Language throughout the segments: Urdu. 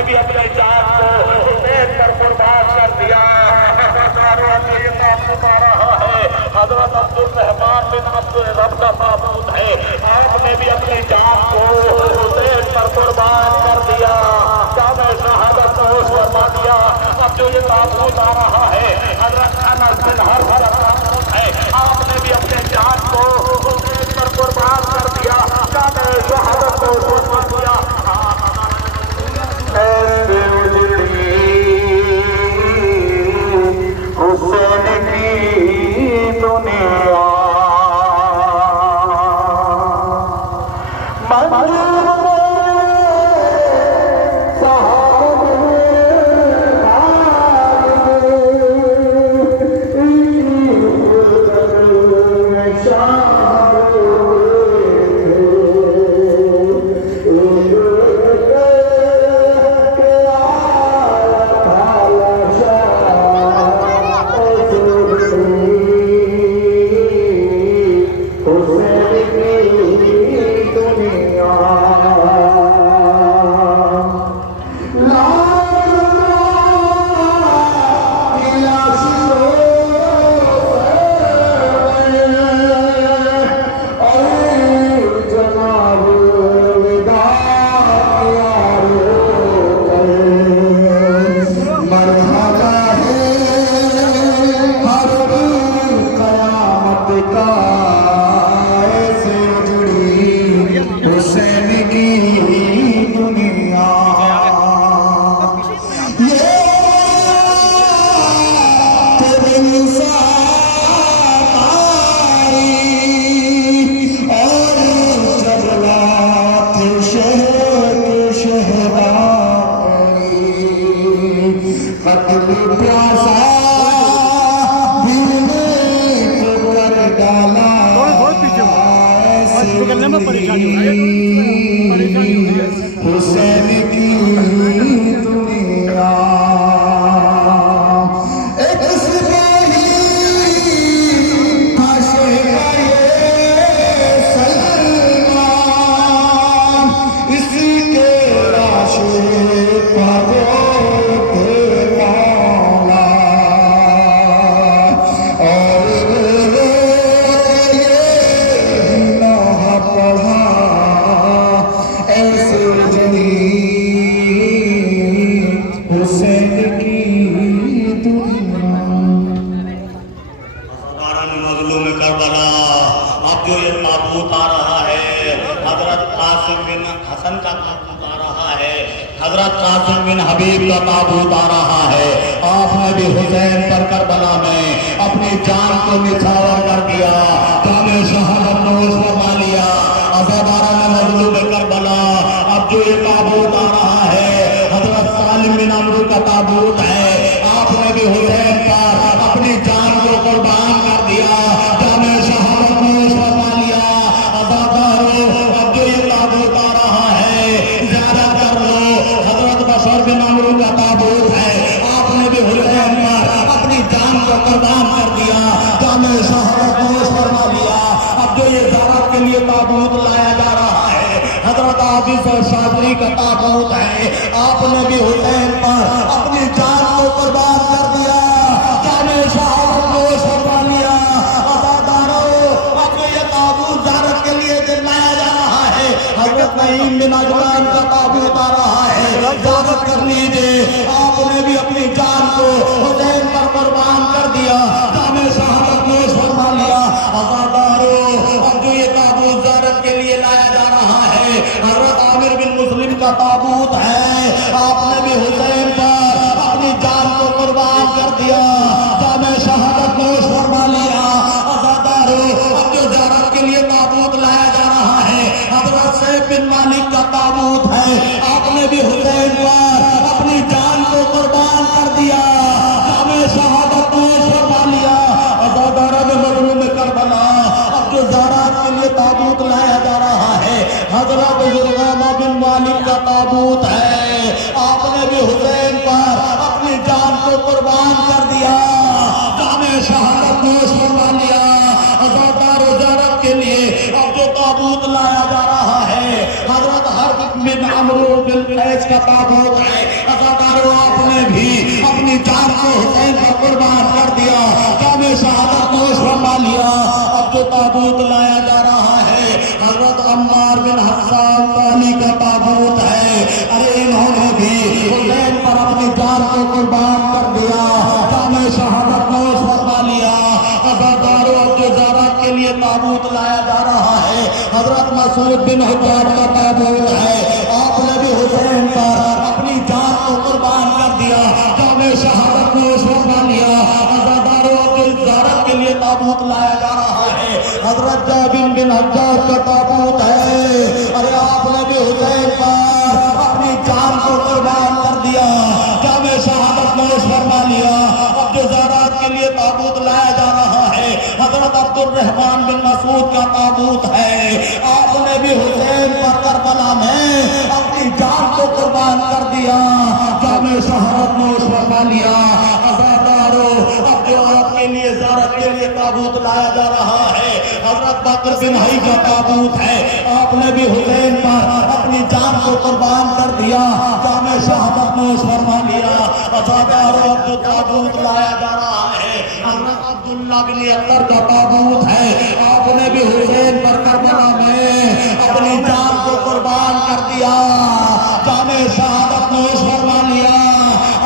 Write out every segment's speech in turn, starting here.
نے بھی اپنے جان کو حسین پر قربان کر دیا۔ یہ تابوت آ رہا ہے، حضرت عبد الرحمان بن عبد الرب کا تابوت ہے، آپ نے بھی اپنی جان کو حسین پر قربان کر دیا، جامع شہادت نوش فرما دیا۔ اب جو یہ تابوت آ رہا ہے حضرت انس بن حرب کا تابوت ہے، آپ نے بھی اپنے جان کو حسین پر قربان کر دیا، جامع شہادت نوش فرما دیا۔ ایسے اجڑی حسین کی دنیا، حضرت قاسم بن حبیب کا تابوت آ رہا ہے، آپ نے بھی حسین پر کربلا میں اپنی جان کو نچھاور کر دیا، جامع شہادت نوش فرما لیا۔ عزاداران مظلوم کربلا، اب جو یہ تابوت آ رہا ہے حضرت سالم بن عمرو کا تابوت ہے، آپ نے بھی حسین پر اپنی جان کو قربان کر دیا، جامع شہادت نوش فرما لیا۔ عزاداروں، اب جو یہ تابوت آ رہا ہے زیارت کر لو، حضرت بشر بن عمرو کا تابوت ہے، آپ نے بھی حسین پر اپنی جان کو قربان کر دیا، جامع شہادت نوش فرما لیا۔ اب جو یہ زیارت کے لیے تابوت لایا جا رہا ہے حضرت حافظ اور شاذلی کا تابوت ہے، آپ نے بھی حسین پر اپنی جان کو قربان کر دیا، جامع شہادت نوش فرما لیا۔ عزاداروں، اب جو یہ تابوت زیارت کے لیے لایا جا رہا ہے حضرت نعیم بن عجلان کا تابوت آ رہا ہے، زیارت کر لیجئے۔ آپ نے بھی اپنی جان کو حسین پر قربان کر دیا، جامع شہادت نوش فرما لیا۔ عزاداروں، اب جو یہ تابوت زیارت کے لیے لایا جا رہا ہے حضرت عامر بن مسلم کا تابوت ہے، آپ نے بھی حسین پر اپنی جان کو قربان کر دیا، جامع شہادت نوش فرما لیا۔ عزاداروں، اب جو زیارت کے لیے تابوت لایا جا رہا ہے حضرت سیف بن مالک کا تابوت ہے، آپ نے بھی حسین پر اپنی جان کو قربان کر دیا، جامع شہادت نوش فرما لیا۔ عزاداران مظلوم کربلا، اب جو زیارت کے لیے تابوت لایا جا رہا ہے حضرت یرغامہ بن مالک کا تابوت ہے، آپ نے بھی حسین پر اپنی جان کو قربان کر دیا، جامع شہادت نوش فرما لیا۔ عزاداروں، زیارت کے لیے اب جو تابوت لایا جا رہا ہے حضرت حرب بن عمرو بن قیس کا تابوت ہے، مسعود بن حجاج کا تابوت ہے، آپ نے بھی حسین پر اپنی جان کو قربان کر دیا، جامع شہادت نوش فرما لیا۔ عزاداروں اب جو زیارت کے لیے تابوت لایا جا رہا ہے، حضرت جابر بن حجاج کا تابوت ہے، ارے آپ نے بھی حسین پر اپنی جان کو قربان کر دیا، جامع شہادت نوش فرما لیا۔ اب جو زیارت کے لیے تابوت لایا جا رہا ہے، حضرت عبد الرحمن بن مسعود کا تابوت ہے، آپ نے بھی حسین پر کربلا میں اپنی جان کو قربان کر دیا، جامع شہادت نوش فرما لیا۔ عزاداروں اب جو آپ کے لیے زیارت کے لیے تابوت لایا جا رہا ہے، حضرت بکر بن حی کا تابوت ہے، آپ نے بھی حسین پر اپنی جان کو قربان کر دیا، جامع شہادت نوش فرما لیا۔ عزاداروں اب جو تابوت لایا جا رہا ہے، حضرت عبداللہ بن اختر کا تابوت ہے، آپ نے بھی حسین پر کربلا میں اپنی جان کو قربان کر دیا، جامع شہادت نوش فرما لیا۔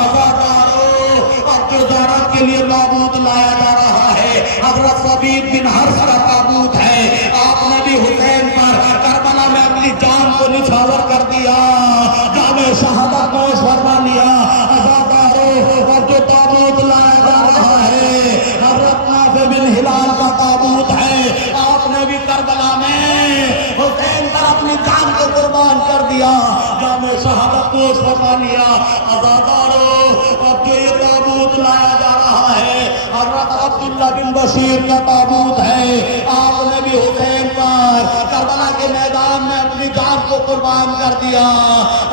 عزاداروں اب جو زیارت کے لیے تابوت لایا جا رہا ہے، حضرت ثبیت بن حرث کا تابوت ہے، آپ نے بھی حسین پر کربلا میں اپنی جان کو نچھاور کر دیا، جامع شہادت نوش فرما لیا۔ عزاداروں اب جو تابوت لایا جا رہا ہے، حضرت نافع بن ہلال کا تابوت ہے، آپ نے بھی کربلا میں حسین پر اپنی جان کو قربان کر دیا، جامع شہادت نوش فرما لیا۔ عزاداروں اب جو یہ تابوت لایا جا رہا ہے، حضرت عبداللہ بن بشیر کا تابوت ہے، آپ نے بھی حسین پر کربلا کے میدان میں اپنی جان کو قربان کر دیا۔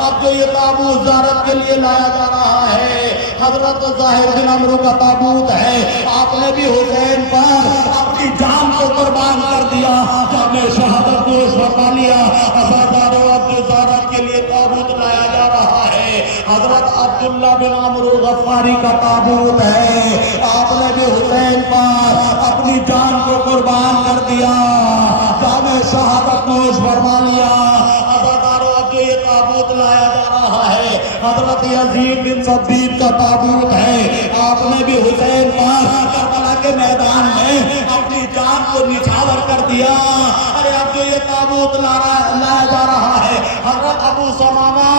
اب جو یہ تابوت زیارت کے لیے لایا جا رہا ہے، حضرت ظاہر بن عمرو کا تابوت ہے، آپ نے بھی حسین پر اپنی جان کو قربان کر دیا، جامع شہادت نوش فرما لیا۔ عزاداروں اب جو زیارت کے لیے تابوت لایا جا رہا ہے، حضرت عبداللہ بن عمرو غفاری کا تابوت ہے، آپ نے بھی حسین پر اپنی جان کو قربان کر دیا، جامع شہادت نوش فرما لیا۔ عزاداروں اب جو یہ تابوت لایا جا رہا ہے، حضرت یزید بن ثبیت کا تابوت ہے، آپ نے بھی حسین پر کربلا کے میدان میں اپنی جان کو نچھاور کر دیا۔ ارے اب جو یہ تابوت لایا جا رہا ہے، حضرت ابو ثمامہ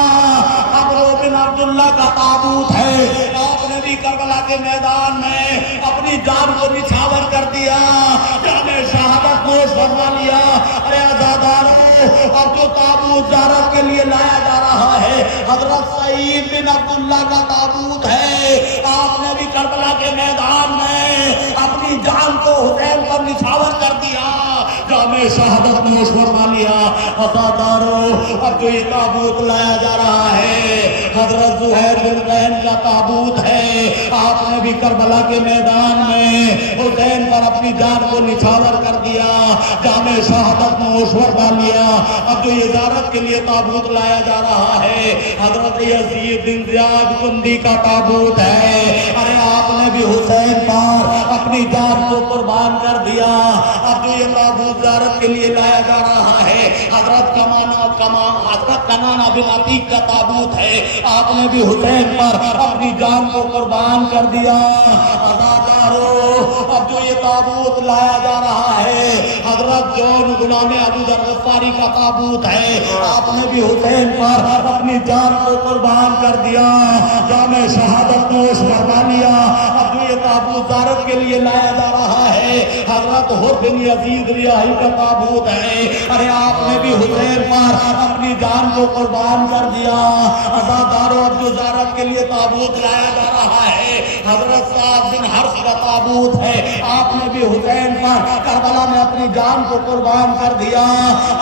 عمرو بن عبداللہ کا تابوت ہے، آپ نے بھی کربلا کے میدان میں اپنی جان کو نچھاور کر دیا، جامع شہادت نوش فرما لیا۔ ارے عزاداروں اب جو تابوت زیارت کے لیے لایا جا رہا ہے، حضرت سعید بن عبداللہ کا تابوت ہے، آپ نے بھی کربلا کے میدان میں اپنی جان کو حسین پر نچھاور کر دیا، جامع شہادت نوش فرما لیا۔ عزاداروں اب جو یہ تابوت لایا جا رہا ہے، حضرت زہیر بن قین کا تابوت ہے، آپ نے بھی کربلا کے میدان میں حسین پر اپنی جان کو نچھاور کر دیا، جامع شہادت نوش فرما لیا۔ اب جو یہ زیارت کے لیے تابوت لایا جا رہا ہے، حضرت یزید بن زیاد کندی کا تابوت ہے، ارے آپ نے بھی حسین پر اپنی جان کو قربان کر دیا۔ اب جو یہ تابوت زیارت کے لیے لایا جا رہا ہے، حضرت کنانہ بن عتیق کا تابوت ہے، آپ نے بھی حسین پر اپنی جان کو قربان کر دیا۔ عزاداروں اب جو یہ تابوت لایا جا رہا ہے، حضرت جون غلام ابو ذر غفاری کا تابوت ہے، آپ نے بھی حسین پر اپنی جان کو قربان کر دیا، جامع شہادت نوش فرما لیا۔ اب جو یہ تابوت زیارت کے لیے لایا جا رہا ہے، حضرت حر بن یزید ریاحی کا تابوت ہے، ارے آپ نے بھی حسین پر اپنی جان کو قربان کر دیا۔ عزاداروں اب جو زیارت کے لیے تابوت لایا جا رہا ہے، حضرت سعد بن حرث کا تابوت ہے، آپ نے بھی حسین پر کربلا میں اپنی جان کو قربان کر دیا۔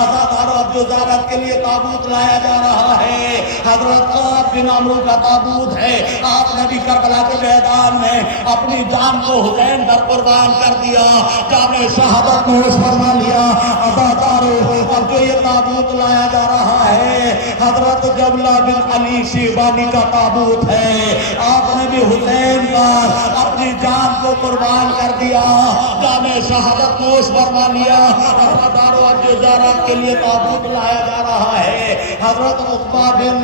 عزاداروں اب جو زیارت کے لیے تابوت لایا جا رہا ہے، حضرت سعد بن عمرو کا تابوت ہے، آپ نے بھی کربلا کے میدان میں اپنی جان کو حسین پر قربان کر دیا، جامع شہادت نوش فرما لیا۔ عزاداروں اب جو یہ تابوت لایا جا رہا ہے، حضرت جبلہ بن علی شیبانی کا تابوت ہے، آپ نے بھی حسین پر اپنی جان کو قربان کر دیا، جامع شہادت نوش فرما لیا۔ عزاداروں اب جو زیارت کے لیے تابوت لایا جا رہا ہے، حضرت عقبہ بن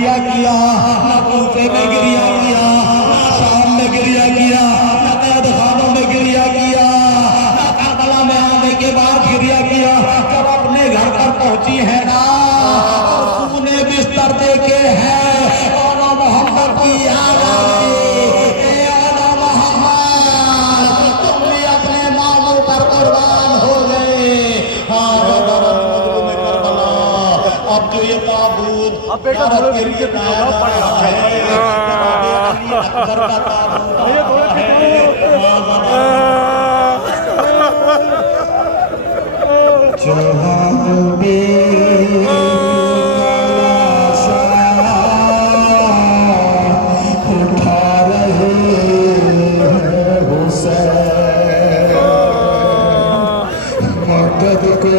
گریا کیا، نہ کوفے میں گریا کیا، نہ شام میں گریا کیا، نہ قید خانوں میں گریا کیا، نہ کربلا میں آنے کے بعد گریا کیا۔ جب اپنے گھر پر پہنچی ہے نا اور سونے بستر دیکھے ہیں، اولا محمد کی یاد آئی، اے اولا محمد تم بھی اپنے ماموں پر قربان ہو گئے۔ اب جو یہ تابوت زیارت کے لیے لایا جا رہا ہے، جناب علی اکبر کا تابوت جہاں بے اٹھا رہے ہیں حسین، مدد کو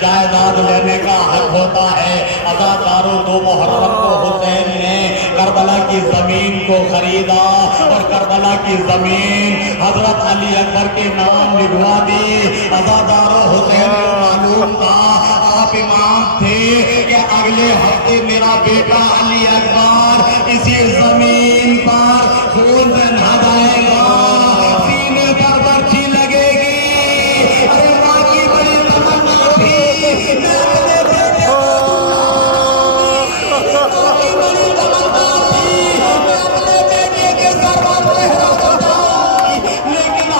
جائیداد لینے کا حق ہوتا ہے۔ ازاداروں 2 محرم کو حسین نے کربلا کی زمین کو خریدا اور کربلا کی زمین حضرت علی اکبر کے نام لکھوا دی۔ ازاداروں حسین کو معلوم تھا، آپ امام تھے کہ اگلے ہفتے میرا بیٹا علی اکبر اسی زمین پر خون سے نہا جائے گا، سینے پر برچھی لگے گی۔ ارے ماں کی بڑی تمنا تھی میں اپنے بیٹے کو بڑی تمنا تھی میں اپنے بیٹے کے سر پر پہرا بجاؤں، لیکن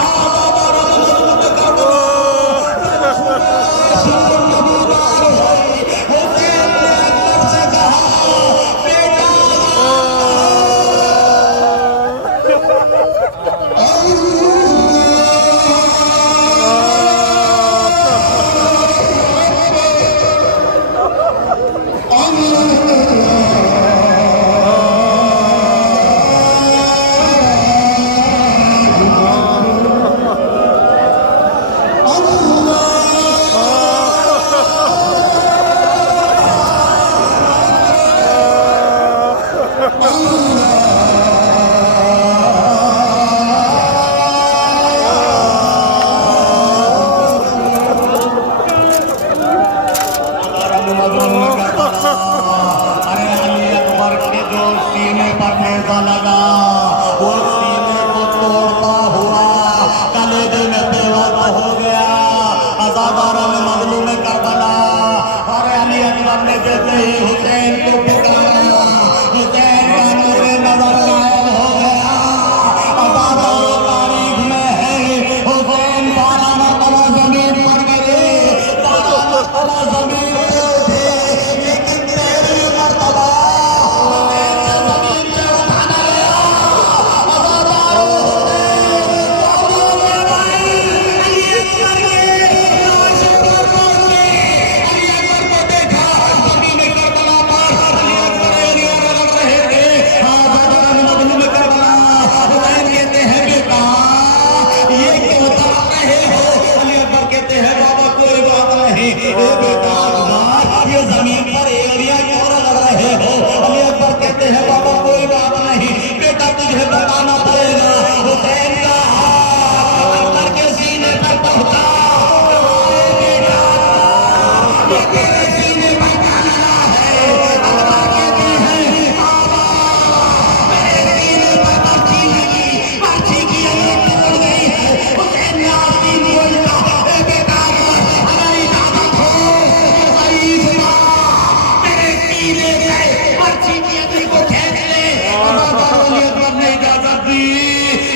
زمین زمین پر ایڑیاں کیوں رگڑ رہے ہو؟ علی اکبر کہتے ہیں بابا کوئی بات نہیں بیٹا تجھے بتانا پڑے گا. حسین کا ہاتھ اکبر کے سینے پر پہنچا. یہ تیرے سینے پر کیا لگا ہے؟ اکبر کہتے ہیں بابا میرے سینے پر پرچی لگی، پرچی کی اگر ٹوٹ گئی ہے. حسین نے آسین بولتا اے بیٹا اگر اجازت ہو غریب ماں میرے سینے سے پرچی کی اگلی کو کھینچ لے. علی اکبر نے اجازت دی.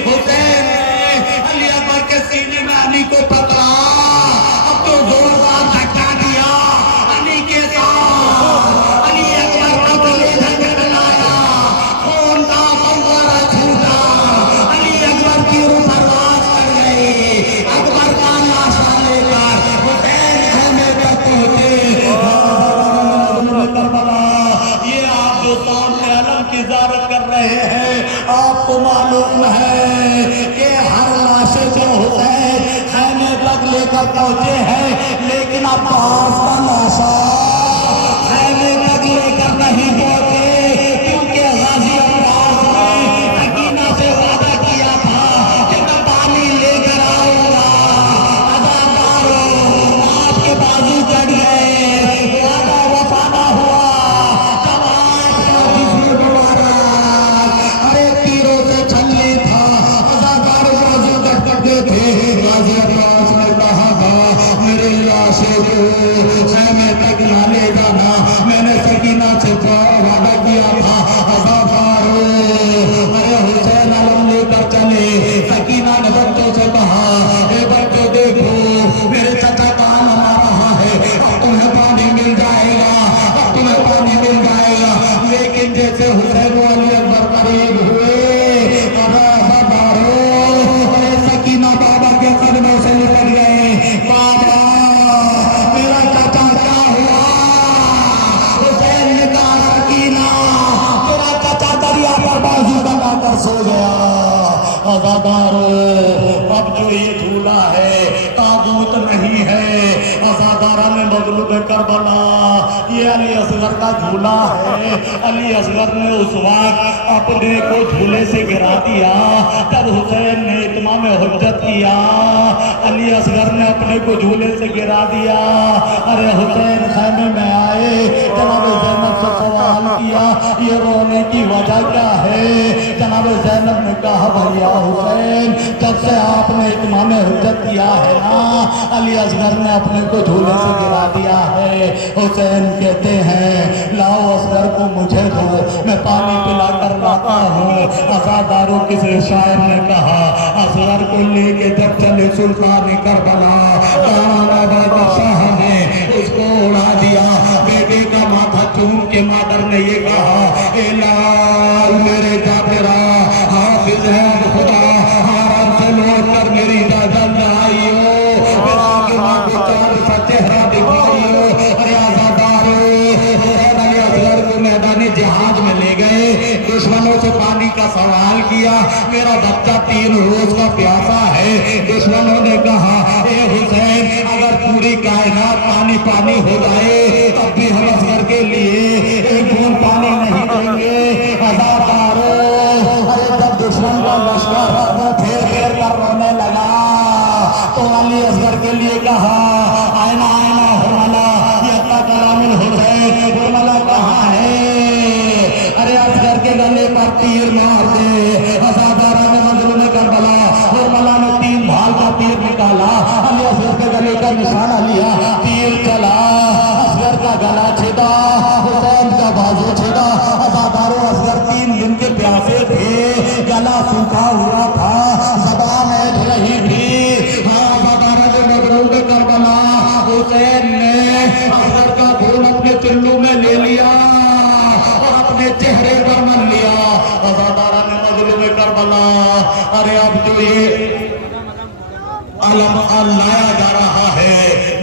حسین نے علی اکبر کے سینے میں علی کو پکڑا. اب تو زوردار دھکا دیا علی کے ساتھ. علی اکبر کا گلے دھکا لایا، خون کا منظر چھوٹا. علی اکبر کی روح پرواز کر گئی. اکبر کا لاشا لے کر حسین خیمے تک پہنچے. کربلا یہ آپ جو سامنے علم کی زیارت کر رہے ہیں، آپ کو معلوم ہے کہ ہر لاشے جو حسین خیمے تک لے کر پہنچے ہیں، لیکن عباس کا لاشا خیمے تک لے کر نہیں پہنچے، کیونکہ غازی عباس نے سکینہ سے وعدہ کیا تھا کہ میں پانی لے کر آؤں گا. عزاداروں آپ کے بازو چڑھ گئے، وعدہ وفا نہ ہوا. جب آپ کا جسم مبارک ارے تیروں سے چھلنی تھا، عزادار بازو کٹتے تھے. غازی عباس نے کہا تھا میرے لاشے کو خیمے تک نہ لے جانا، میں نے سکینہ سے وعدہ کیا تھا. عزاداروں ارے حسین علم لے کر چلے. سکینہ نے بچوں سے کہا اے بچوں دیکھو میرے چچا کا آنا آ رہا ہے، اب تمہیں پانی مل جائے گا، اب تمہیں پانی مل جائے گا. لیکن جیسے حسین و علی اکبر قریب ہوئے، عزاداروں ارے سکینہ بابا کے قدموں سے لپٹ گئے. بابا میرا چچا کیا ہوا؟ حسین نے کہا سکینہ میرا چچا دریا پر بازو لگا کر سو گیا. عزاداروں اب جو یہ جھولا ہے تابوت نہیں ہے. عزادارہ نے مغلوب کربلا یہ علی اصغر کا جھولا ہے. علی اصغر نے اس وقت اپنے کو جھولے سے گرا دیا جب حسین نے اتمام حجت کیا. علی اصغر نے اپنے کو جھولے سے گرا دیا. ارے حسین خیمے میں آئے، جناب زینب سے سوال کیا یہ رونے کی وجہ کیا ہے؟ جناب زینب نے کہا بھیا حسین جب سے آپ نے اتمام حجت کیا ہے نا، علی اصغر نے اپنے کو جھولے سے گرا دیا ہے. حسین کہتے ہیں لاؤ اصغر کو مجھے دو، میں پانی پلا کر لاتا ہوں. عزاداروں کسی شاعر نے کہا اصغر کو لے کے جب چلے سلطان کربلا، بادشاہ نے اس کو اڑا دیا. بیٹے کا ماتھا چوم کے مادر نے یہ کہا اے لال میرے جابرا حافظ ہے خدا، حرم سے لوٹ کر میری جلد آئیو، میرا کی ماں کو چار سا چہرہ دکھائیو. ارے عزاداروں حسین علی اصغر کو میدان جہاد میں لے گئے، دشمنوں سے پانی کا سوال کیا. میرا بچہ 3 روز کا پیاسا ہے. دشمنوں نے کہا اے حسین اگر پوری کائنات پانی پانی ہو جائے تب بھی ہم اصغر کے لیے ایک بوند پانی نہیں دیں گے. عزاداروں ارے جب دشمن کا لشکر پھیر پھیر کر رونے لگا تو علی اصغر کے لیے کہا آئینہ آئینہ حرملہ یقہ کلام الحسین، حرملہ کہاں ہے؟ ارے اصغر کے گلے پر تیر مار دے. عزادارہ نے مظلوم کربلا حرملہ نے 3 بھال کا تیر نکالا، علی اصغر کے گلے کا نشانہ لیا، تیر چلا، اصغر کا گلا چھدا، حسین کا بازو چھدا. عزاداروں اصغر 3 دن کے پیاسے تھے، گلا سوکھا ہوا تھا، زبان ایٹھ رہی تھی. عزادارہ جو مظلوم کربلا حسین نے اصغر کا خون اپنے چلو میں لے لیا اور اپنے چہرے پر مل لیا. عزادارہ نے مظلوم کربلا ارے اب جو یہ علم لایا جا رہا ہے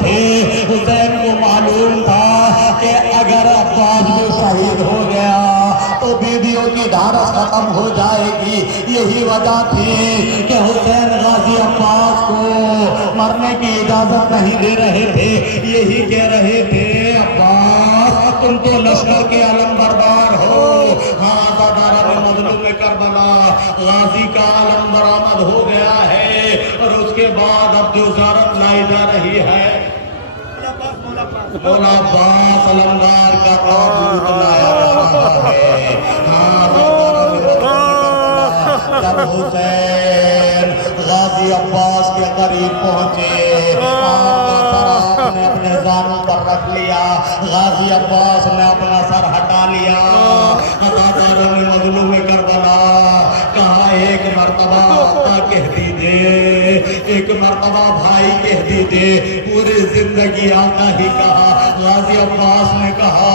تھے حسین کو معلوم تھا کہ اگر عباس بھی شہید ہو گیا تو بیویوں کی ڈھارس ختم ہو جائے گی. یہی وجہ تھی کہ حسین غازی عباس کو مرنے کی اجازت نہیں دے رہے تھے. یہی کہہ رہے تھے عباس تم تو لشکر کے علم بردار ہو. ہاں آزادارہ مظلوم کربلا غازی کا علم برآمد ہو گیا ہے اور اس کے بعد اب جو زیارت لائی جا رہی ہے مولا عباس علمدار کا تابوت لایا جا رہا ہے. جب حسین غازی عباس کے قریب پہنچے آپ نے اپنے زانوں پر رکھ لیا. غازی عباس نے اپنا سر ہٹا لیا. عزاداروں نے مظلوم کربلا کہا ایک مرتبہ آقا کہہ دیجئے, ایک مرتبہ بھائی کہہ دیجئے. پوری زندگی آقا ہی کہا. غازی عباس نے کہا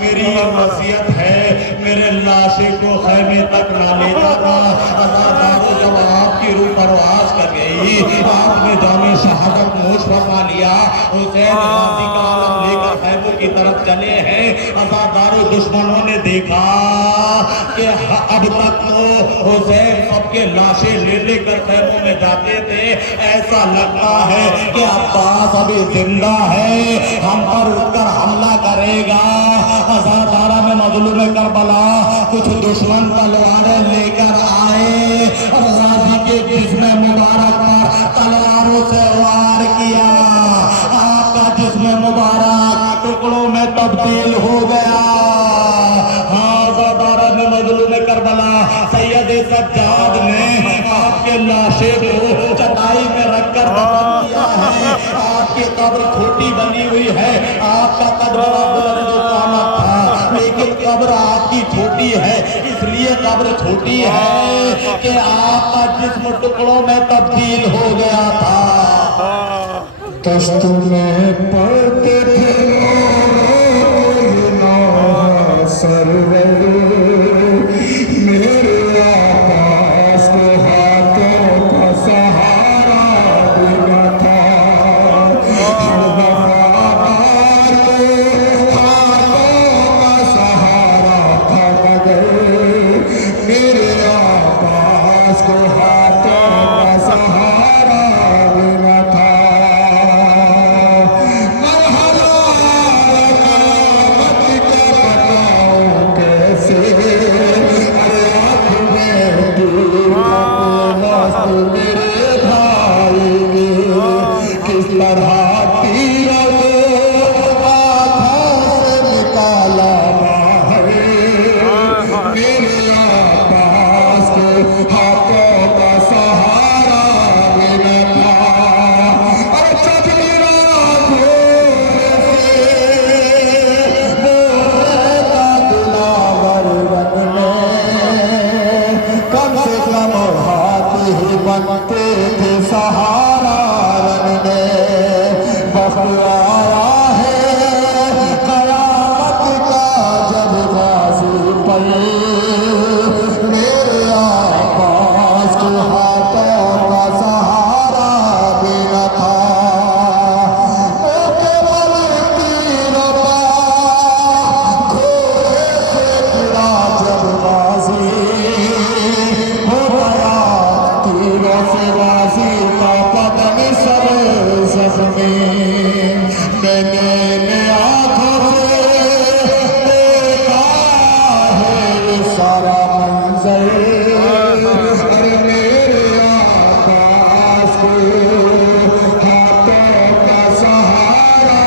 میری یہ وصیت ہے میرے لاشے کو خیمے تک نہ لے جانا. عزاداروں جب آپ کی روح پرواز کر گئی آپ نے جام شہادت نوش فرما لیا. حسین غازی کا عالم لے کر خیموں کی طرف چلے ہیں. عزاداروں دشمنوں نے دیکھا کہ اب تک تو حسین سب کے لاشیں لے لے کر خیموں میں جاتے تھے. ایسا لگتا ہے کہ عباس ابھی زندہ ہے, ہم پر اٹھ کر حملہ کرے گا. عزادارہ میں مظلوم کربلا کچھ دشمن تلواریں لے کر آئے اور غازی کے جسم مبارک پر تلواروں سے وار کیا. آپ کا جسم مبارک ٹکڑوں میں تبدیل ہو گیا. ہاں عزادارہ میں مظلوم کربلا سید سجاد نے آپ کے لاشے کو چٹائی میں رکھ کر دفن کیا ہے. آپ کی قبر چھوٹی بنی ہوئی ہے. آپ کا قد بڑا بلند و قامت تھا لیکن قبر آپ کی چھوٹی ہے. اس لیے قبر چھوٹی ہے کہ آپ کا جسم ٹکڑوں میں تبدیل ہو گیا تھا. دست میں پڑتے تھے سرور میرے عباس کو ہاتھوں کا سہارا دینا تھا. وفادار ہاتھوں کا سہارا تھا مگر میرے عباس کو ہاتھوں کا سہارا دینا تھا. میرے بھائی کس طرح تیروں کو ہاتھوں سے نکالا ہے. میرے عباس کو ہاتھوں کا سہارا لینا تھا. اور جب میرا دلاور رنگ میں کم سے کم بنتے تھے سہارا رنگنے. وقت آیا ہے قیامت کا جب غازی پر میرے عباس کو ہاتھوں کا سہارا دینا تھا. جب غازی ہو گیا تیروں سے غازی کا بدن سب زخمی. میں نے آنکھوں سے دیکھا ہے یہ سارا منظر. ارے میرے عباس کو ہاتھوں کا سہارا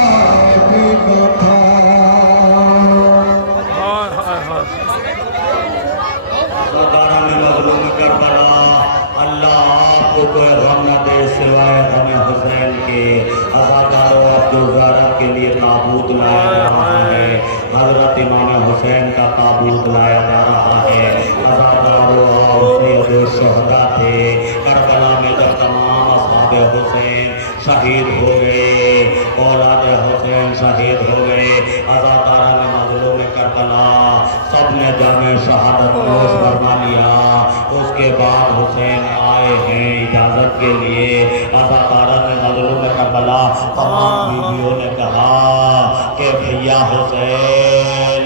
دینا تھا. عزادارہ میں مظلوم کربلا اللہ آپ کو کوئی غم نہ دے سوائے غم حسین کے. عزاداروں اب جو زیارت کے لیے تابوت لایا جا رہا ہے حضرت امام حسین کا تابوت لایا جا رہا ہے. عزاداروں آپ سید الشہداء تھے. کربلا میں جب تمام اصحاب حسین شہید ہو گئے اولاد حسین شہید ہو گئے. عزادارہ میں مظلوم کربلا سب نے جام شہادت نوش فرما لیا. اس کے بعد حسین آئے ہیں اجازت کے لیے. عزادارہ میں مظلوم کربلا تمام حسین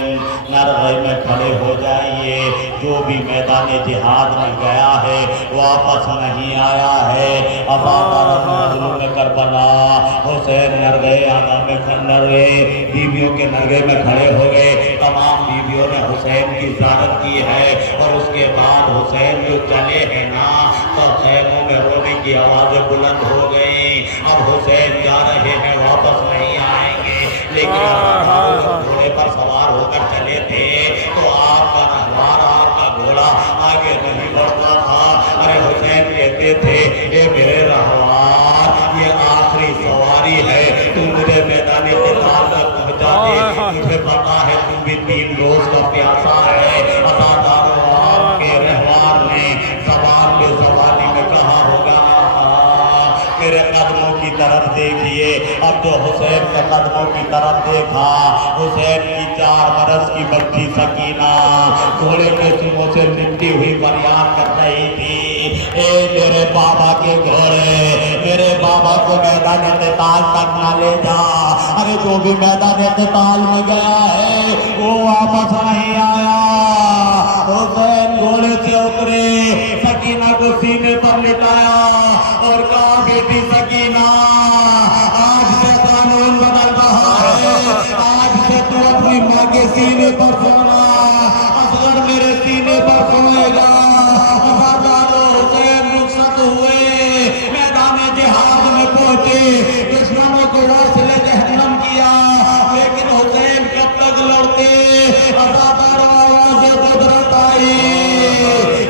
نرغے میں کھڑے ہو جائیے، جو بھی میدان جہاد میں گیا ہے واپس نہیں آیا ہے۔ ابابرم مظلوم کربلا حسین نرغے آدھا میں نرغے بیویوں کے نرغے میں کھڑے ہو گئے، تمام بیویوں نے حسین کی زیارت کی ہے، اور اس کے بعد حسین جو چلے ہیں نا تو خیموں میں رونے کی آوازیں بلند ہو گئیں۔ اب حسین جا رہے ہیں، واپس نہیں آئیں گے، لیکن گھوڑے پر سوار ہو کر چلے تھے تو آپ کا رہوار آپ کا گھوڑا آگے نہیں بڑھتا تھا۔ ارے حسین کہتے تھے اے میرے رہوار، یہ آخری سواری ہے، تو مجھے میدان قتال تک پہنچا دے، مجھے پتا ہے تو بھی 3 روز کا پیاسا ہے۔ عزاداروں آپ کے رہوار نے زبان پہ زبانی میں کہا ہوگا میرے قدموں کی طرف دیکھیے۔ اب تو حسین نے قدموں کی طرف دیکھا، حسین کی 4 برس کی بچی سکینہ گھوڑے کے سنگوں سے لپٹی ہوئی فریاد کر رہی تھی، اے میرے بابا کے گھوڑے، میرے بابا کو میدان قتال تک نہ لے جا۔ ارے جو بھی میدان قتال میں گیا ہے وہ واپس نہیں آیا۔ حسین گھوڑے سے اترے، سکینہ کو سینے پر لٹایا اور کہا بیٹی سکینہ، آج سے قانون بدل رہا ہے، آج سے تو اپنی ماں کے سینے پر سونا، اصغر میرے سینے پر سوئے گا۔ عزاداروں حسین رخصت ہوئے، میدان جہاد میں پہنچے، دشمنوں کو واصل جہنم کیا، لیکن حسین کب تک لڑتے؟ عزاداروں آواز قدرت آئی،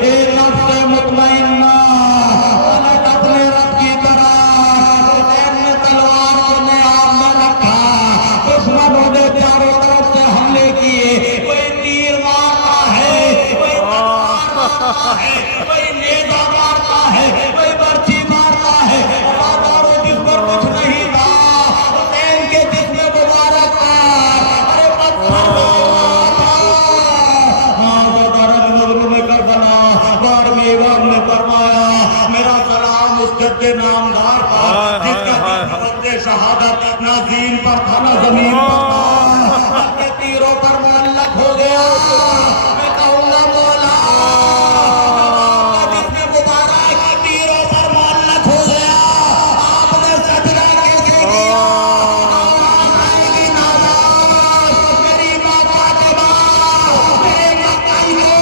اے نفس مطمئنہ پلٹ اپنے رب کی طرح۔ حسین نے تلوار کو نیام میں رکھا، دشمنوں نے چاروں طرف سے حملے کیے، کوئی تیر مارتا ہے، کوئی تلوار مارتا ہے، کوئی نیزہ مارتا ہے، کوئی برچی مارتا ہے۔ عزاداروں جس پر کچھ نہیں تھا، حسین کے جسم مبارک پر ارے پتھر مار رہا تھا۔ عزاداروں مظلوم کربلا 12ویں امام نے فرمایا میرا سلام اس جد نامدار پر جس کا دل شہادت نہ زین پر تھا نہ زمین پر تھا، اپنے تیروں پر معلق ہو گیا۔ میں کہوں گا مولا، آپ کا جسم مبارک تیروں پر معلق ہو گیا، آپ نے سجدہ کیسے کیا؟ آواز آئے گی ناراض میری ماں فاطمہ، میرے مکائی کو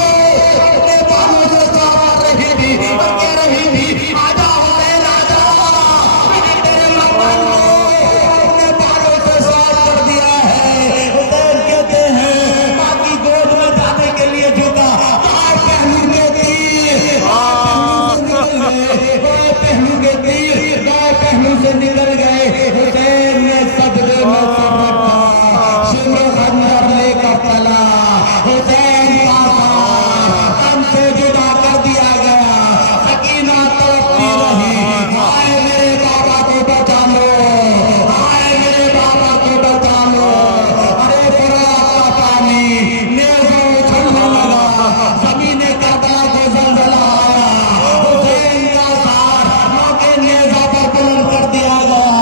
اپنے بالوں سے سوار رہی تھی اور کہہ رہی تھی آجا حسین آجا، میں نے تیری مکائی کو اپنے بالوں سے سوار کر دیا ہے۔ حسین کہتے ہیں ماں کی گود میں جانے کے لیے جھکا، آئے پہلو کے تیر دائیں پہلو کے تیر دائیں پہلو سے نکل گئے۔ حسین نے سجدے میں سر رکھا، شمر خنجر لے کر چلا، حسین کا سار تن سے جدا کر دیا گیا، سکینہ تڑپتی رہی، آئے میرے بابا کو بچا لو، آئے میرے بابا کو بچا لو۔ ارے فرات کا پانی نیزوں اچھلنے لگا، زمین کربلا کو زلزلہ آیا، حسین کا سار ماں کے نیزہ پر بلند کر دیا گیا۔